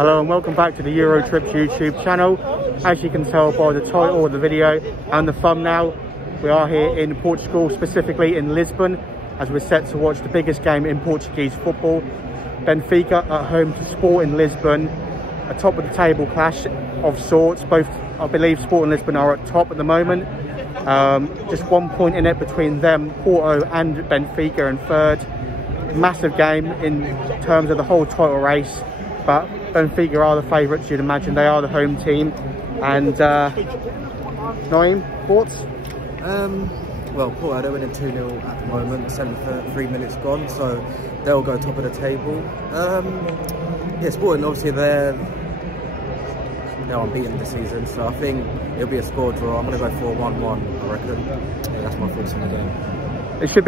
Hello and welcome back to the Eurotrips YouTube channel. As you can tell by the title of the video and the thumbnail, we are here in Portugal, specifically in Lisbon, as we're set to watch the biggest game in Portuguese football. Benfica at home to Sporting Lisbon, a top of the table clash of sorts. Both, I believe, Sporting Lisbon are at top at the moment. Just 1 point in it between them, Porto and Benfica in third. Massive game in terms of the whole title race, but Benfica are the favourites, you'd imagine. They are the home team. And Nayim, thoughts? Well, Porto, they're winning 2-0 at the moment, 3 minutes gone, so they'll go top of the table. Yeah, Sporting, obviously, they're unbeaten this season, so I think it'll be a score draw. I'm going to go for 1-1, I reckon. Yeah, that's my thoughts on the game. It should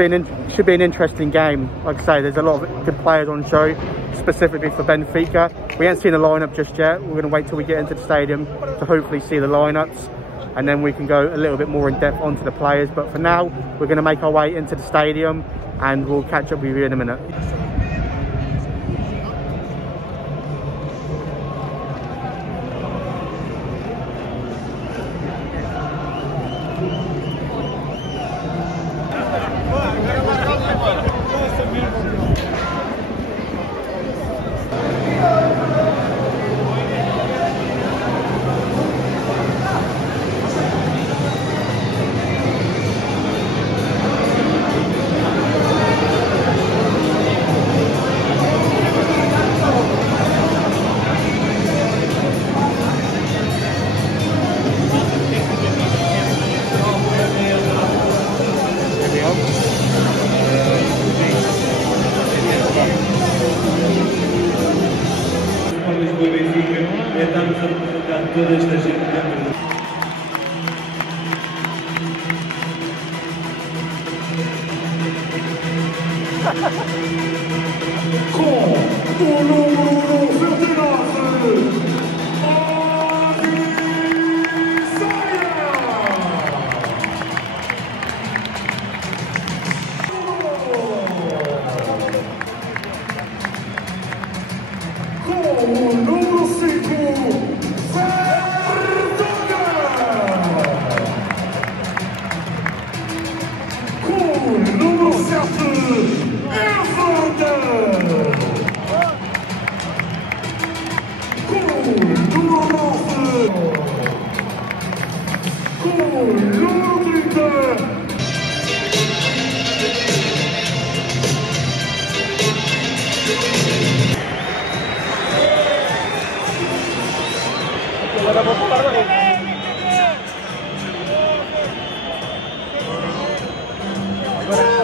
be an interesting game. Like I say, there's a lot of good players on show, specifically for Benfica. We haven't seen the lineup just yet. We're going to wait till we get into the stadium to hopefully see the lineups, and then we can go a little bit more in depth onto the players. But for now, we're going to make our way into the stadium, and we'll catch up with you in a minute. Toda esta gente com o número 29,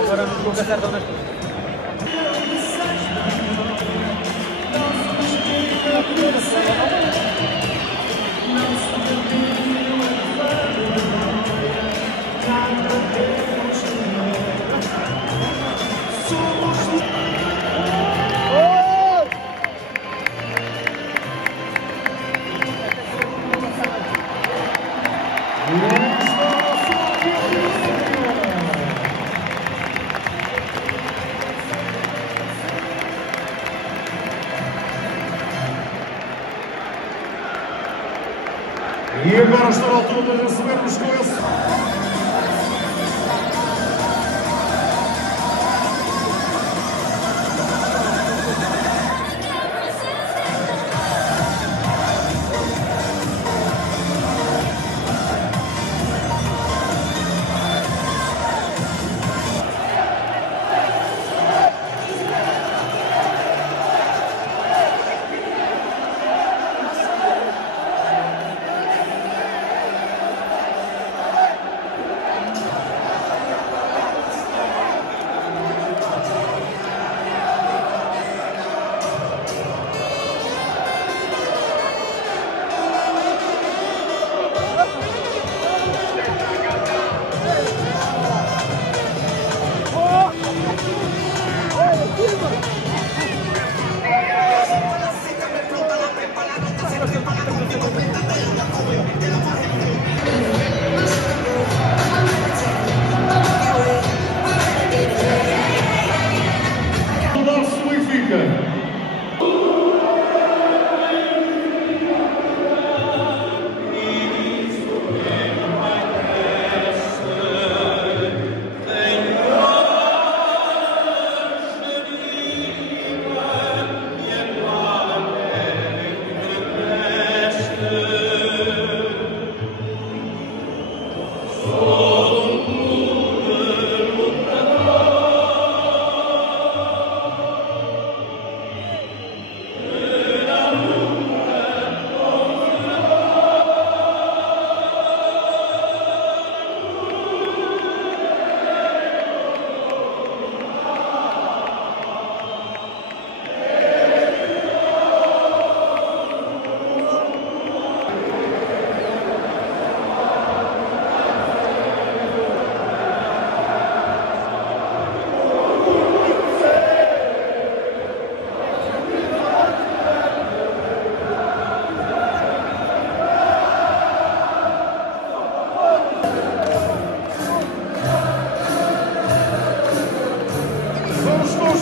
agora não vou gastar todas. E agora está a altura de recebermos com esse...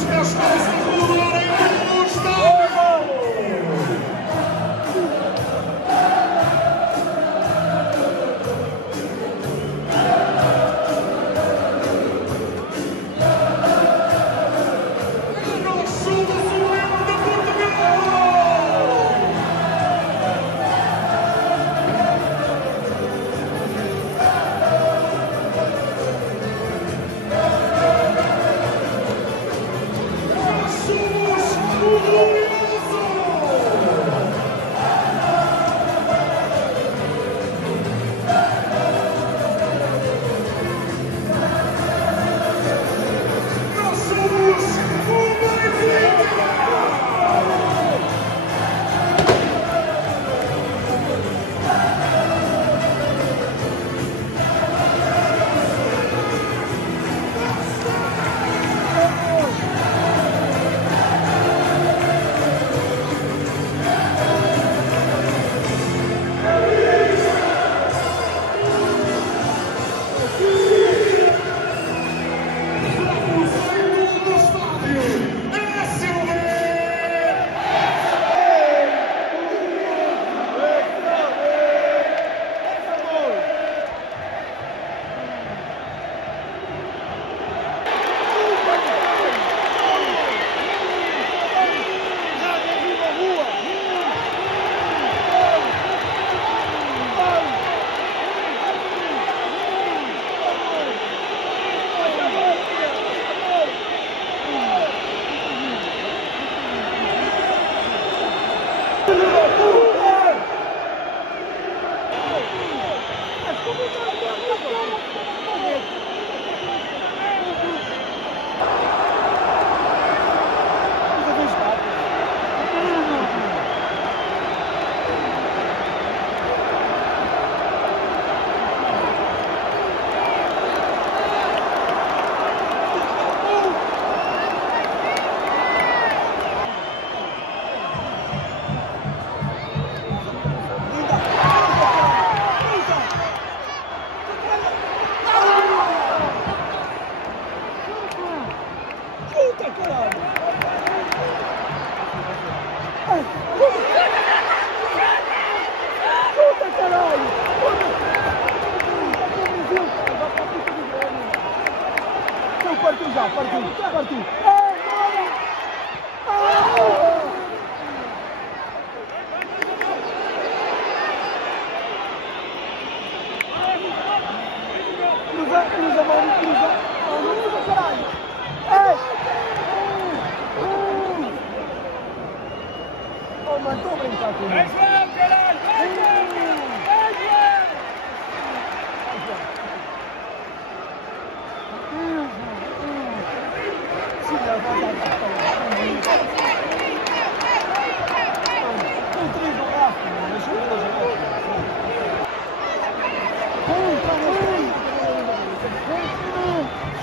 cascais a rodar em todo o estádio. Nós somos o lema de Portugal. Nós somos o glorioso. Nós somos o Benfica. Vamos em todo o estádio. É Silver. Partiu já, partiu. Cruza, mano, cruza. Não cruza, caralho. Oh, mano, tô brincando com ele.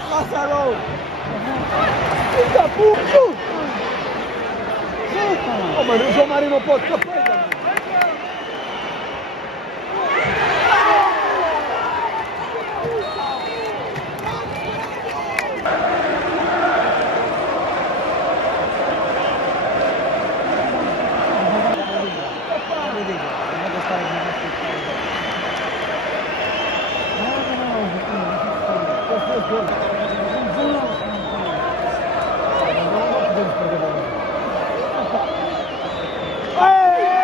Passarou! Filho da puta! Oh, mano, o João Mário não pode capaz, mano! Hey!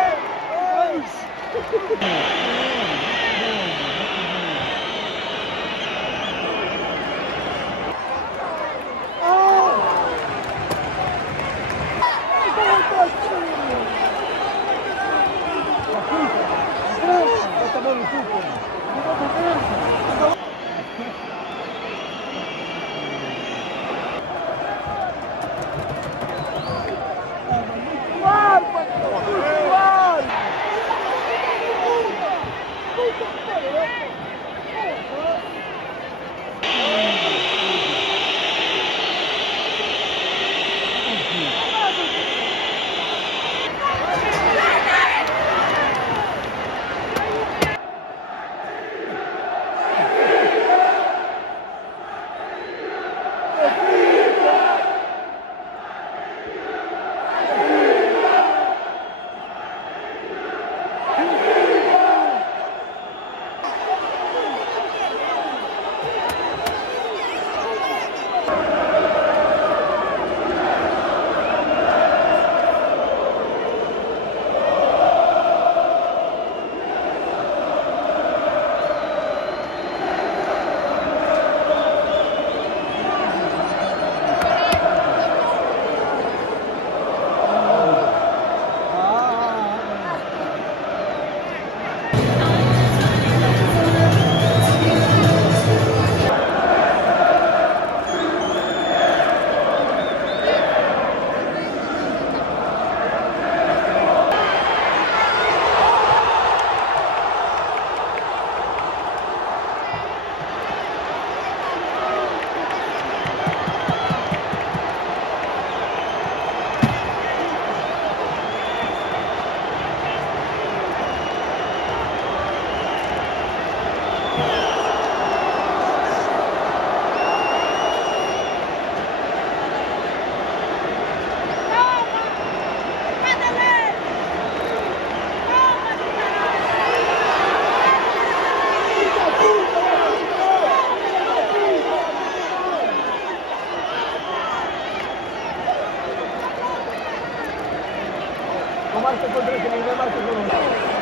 marca contra quem? Ninguém marca conosco.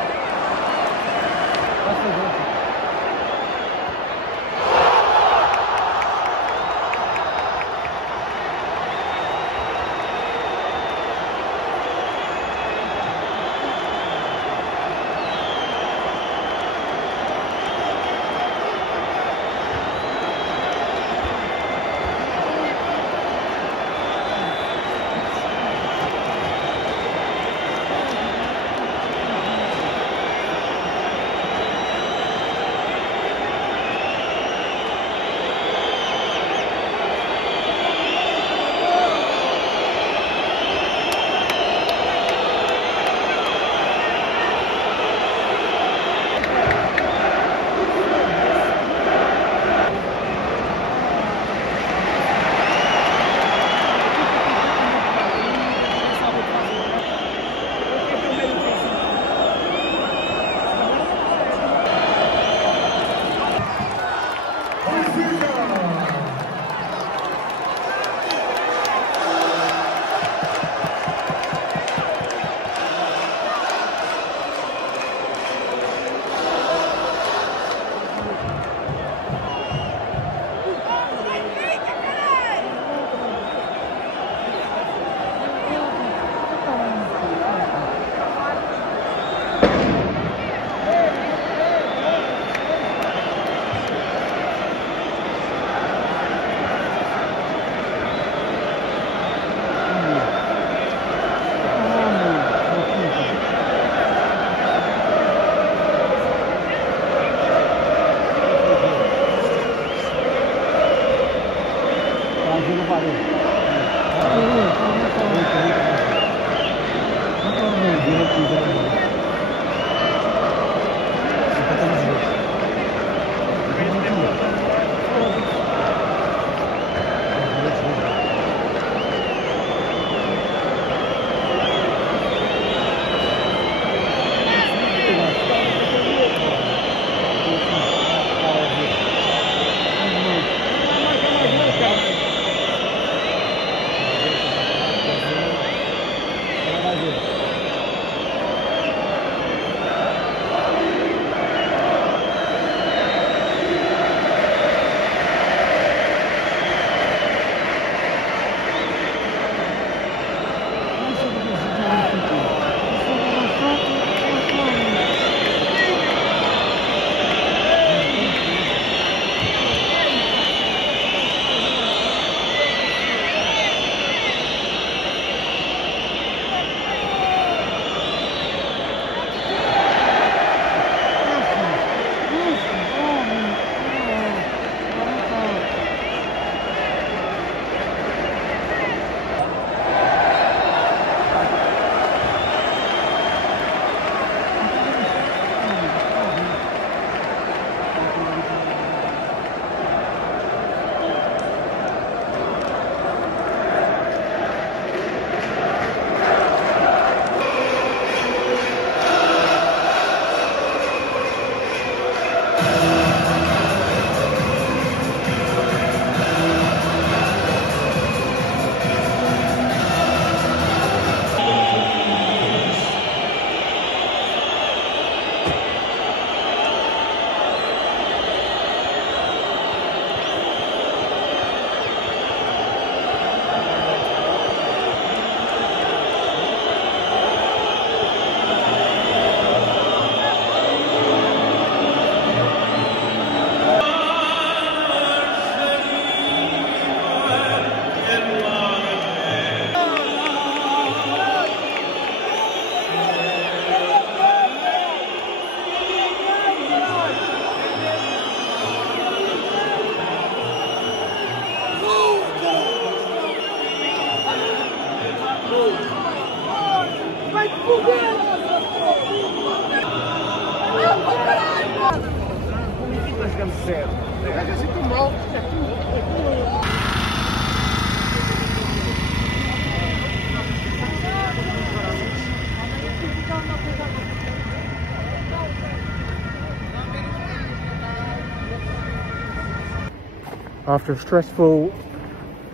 After a stressful,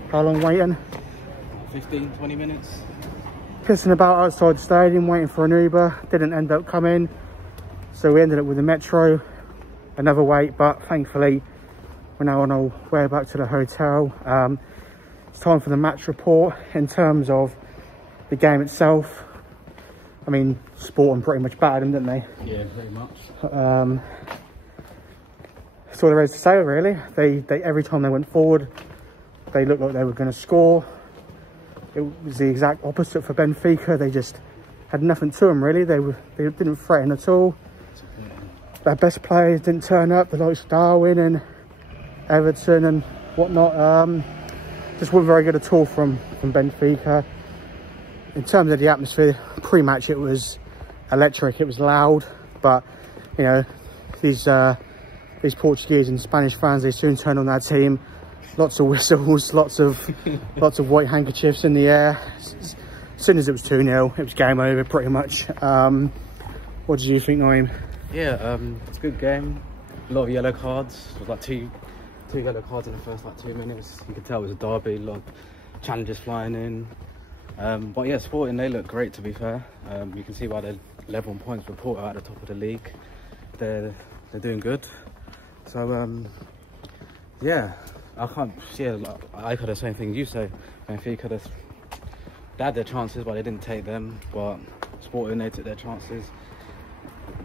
how long waiting? 15, 20 minutes. pissing about outside the stadium waiting for an Uber. Didn't end up coming, so we ended up with the metro. Another wait, but thankfully we're now on our way back to the hotel. It's time for the match report. In terms of the game itself, I mean, Sporting pretty much battered them, didn't they? Yeah, pretty much. That's all there is to say, really. They every time they went forward, they looked like they were going to score. It was the exact opposite for Benfica. They just had nothing to them, really. They didn't threaten at all. Their best players didn't turn up. The likes of Darwin and Everton and whatnot. Just weren't very good at all from Benfica. In terms of the atmosphere, pre-match it was electric. It was loud, but you know, these Portuguese and Spanish fans, they soon turned on their team. Lots of whistles, lots of white handkerchiefs in the air. As soon as it was 2-0, it was game over pretty much. What did you think, Nayim? Yeah, it's a good game. A lot of yellow cards. It was like two yellow cards in the first 2 minutes. You could tell it was a derby. A lot of challenges flying in. But yeah, Sporting, they look great, to be fair. You can see why they're level on points with Porto at the top of the league. They're doing good. So yeah, I can't. Yeah, I could have the same thing you say. Benfica they had their chances, but they didn't take them. But Sporting, they took their chances.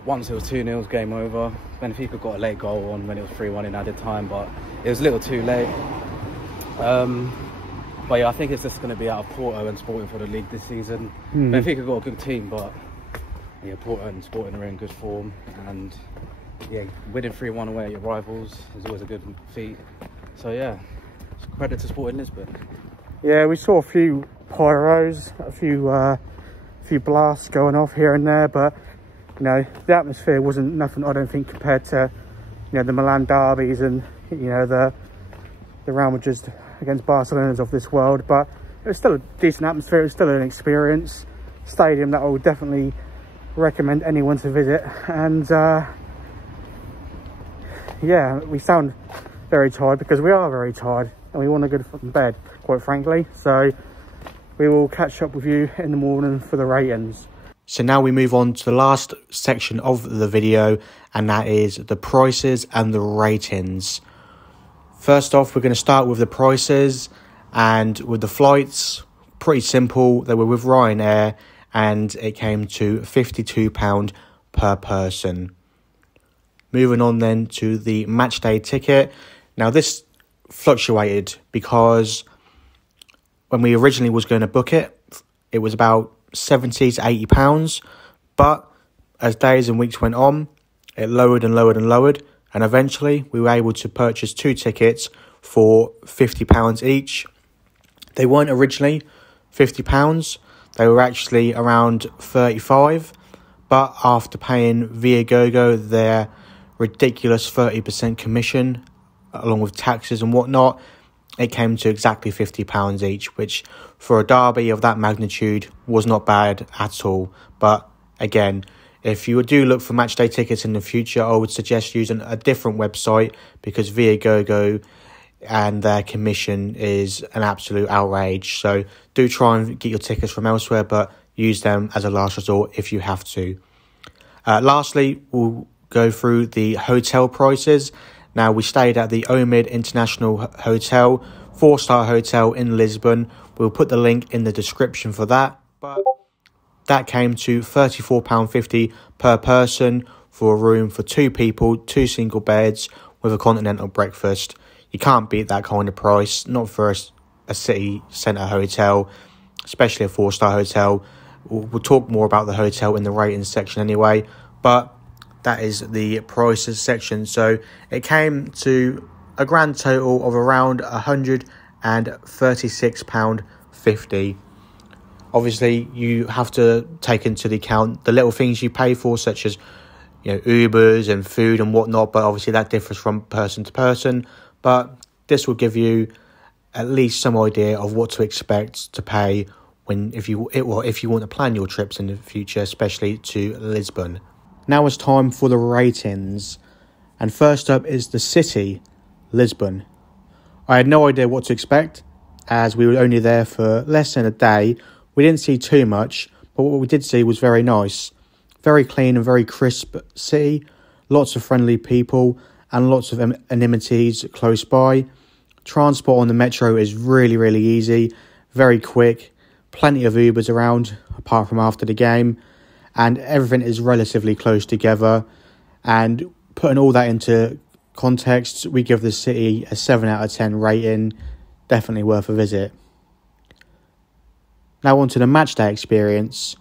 Once it was 2-0, it was game over. Benfica got a late goal on when it was 3-1 in added time, but it was a little too late. But yeah, I think it's just going to be out of Porto and Sporting for the league this season. Benfica got a good team, but yeah, Porto and Sporting are in good form. And yeah, winning 3-1 away at your rivals is always a good feat. So yeah, credit to Sporting Lisbon. Yeah, we saw a few pyros, a few blasts going off here and there, but you know, the atmosphere wasn't nothing, I don't think, compared to, you know, the Milan derbies and, you know, the Real Madrid against Barcelona's of this world. But it was still a decent atmosphere. It was still an experience. Stadium that I would definitely recommend anyone to visit. And yeah, we sound very tired because we are very tired and we want to go to fucking bed, quite frankly. So we will catch up with you in the morning for the ratings. So now we move on to the last section of the video, and that is the prices and the ratings. First off, we're going to start with the prices, and with the flights, pretty simple. They were with RyanAir, and it came to £52 per person. Moving on then to the match day ticket. Now this fluctuated because when we originally was going to book it, it was about £70 to £80, but as days and weeks went on, it lowered and lowered and lowered, and eventually we were able to purchase 2 tickets for £50 each. They weren't originally £50, they were actually around £35, but after paying Viagogo their ridiculous 30% commission along with taxes and whatnot, it came to exactly £50 each, which for a derby of that magnitude was not bad at all. But again, if you do look for matchday tickets in the future, I would suggest using a different website, because Viagogo and their commission is an absolute outrage. So do try and get your tickets from elsewhere, but use them as a last resort if you have to. Lastly, we'll go through the hotel prices. Now, we stayed at the Omid International Hotel, 4-star hotel in Lisbon. We'll put the link in the description for that. But that came to £34.50 per person for a room for 2 people, 2 single beds with a continental breakfast. You can't beat that kind of price, not for a city centre hotel, especially a 4-star hotel. We'll talk more about the hotel in the ratings section anyway, but that is the prices section. So it came to a grand total of around £136.50. Obviously, you have to take into the account the little things you pay for, such as, you know, Ubers and food and whatnot. But obviously, that differs from person to person. But this will give you at least some idea of what to expect to pay if you want to plan your trips in the future, especially to Lisbon. Now it's time for the ratings, and first up is the city, Lisbon. I had no idea what to expect, as we were only there for less than a day, We didn't see too much, but what we did see was very nice. Very clean and very crisp city. Lots of friendly people and lots of amenities close by. Transport on the metro is really, really easy. Very quick. Plenty of Ubers around, apart from after the game. And everything is relatively close together. And putting all that into context, we give the city a 7 out of 10 rating. Definitely worth a visit. Now on to the matchday experience.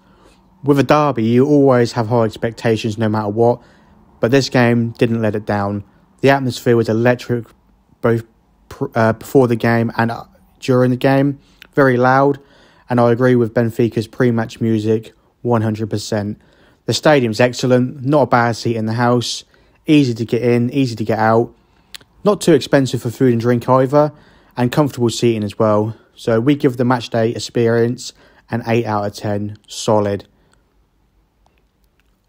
With a derby, you always have high expectations no matter what, but this game didn't let it down. The atmosphere was electric both before the game and during the game. Very loud, and I agree with Benfica's pre-match music 100%. The stadium's excellent, not a bad seat in the house, easy to get in, easy to get out. Not too expensive for food and drink either, and comfortable seating as well. So we give the matchday experience an 8 out of 10, solid.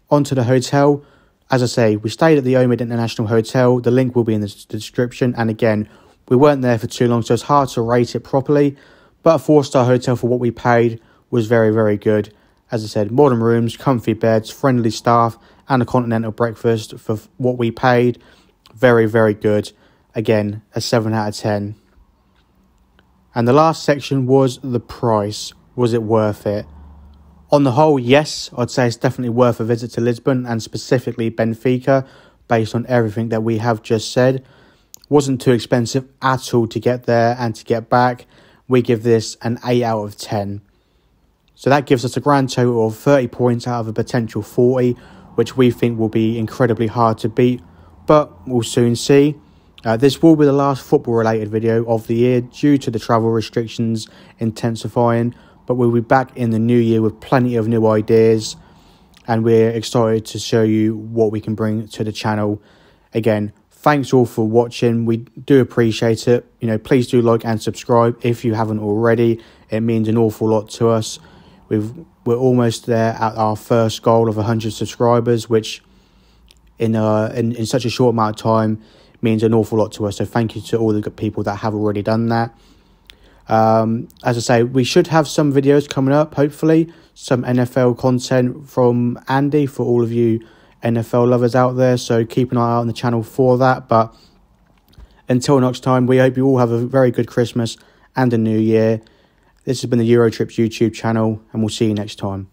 On to the hotel. As I say, we stayed at the Omid International Hotel. The link will be in the description. And again, we weren't there for too long, so it's hard to rate it properly. But a 4-star hotel for what we paid was very, very good. As I said, modern rooms, comfy beds, friendly staff, and a continental breakfast for what we paid. Very, very good. Again, a 7 out of 10. And the last section was the price. Was it worth it? On the whole, yes, I'd say it's definitely worth a visit to Lisbon and specifically Benfica based on everything that we have just said. Wasn't too expensive at all to get there and to get back. We give this an 8 out of 10. So that gives us a grand total of 30 points out of a potential 40, which we think will be incredibly hard to beat, but we'll soon see. This will be the last football-related video of the year due to the travel restrictions intensifying, but we'll be back in the new year with plenty of new ideas, and we're excited to show you what we can bring to the channel. Again, thanks all for watching. We do appreciate it. Please do like and subscribe if you haven't already. It means an awful lot to us. We're almost there at our first goal of 100 subscribers, which in such a short amount of time means an awful lot to us. So thank you to all the good people that have already done that. As I say, we should have some videos coming up, hopefully. Some NFL content from Andy for all of you NFL lovers out there. So keep an eye out on the channel for that. But until next time, we hope you all have a very good Christmas and a new year. This has been the Eurotrips YouTube channel, and we'll see you next time.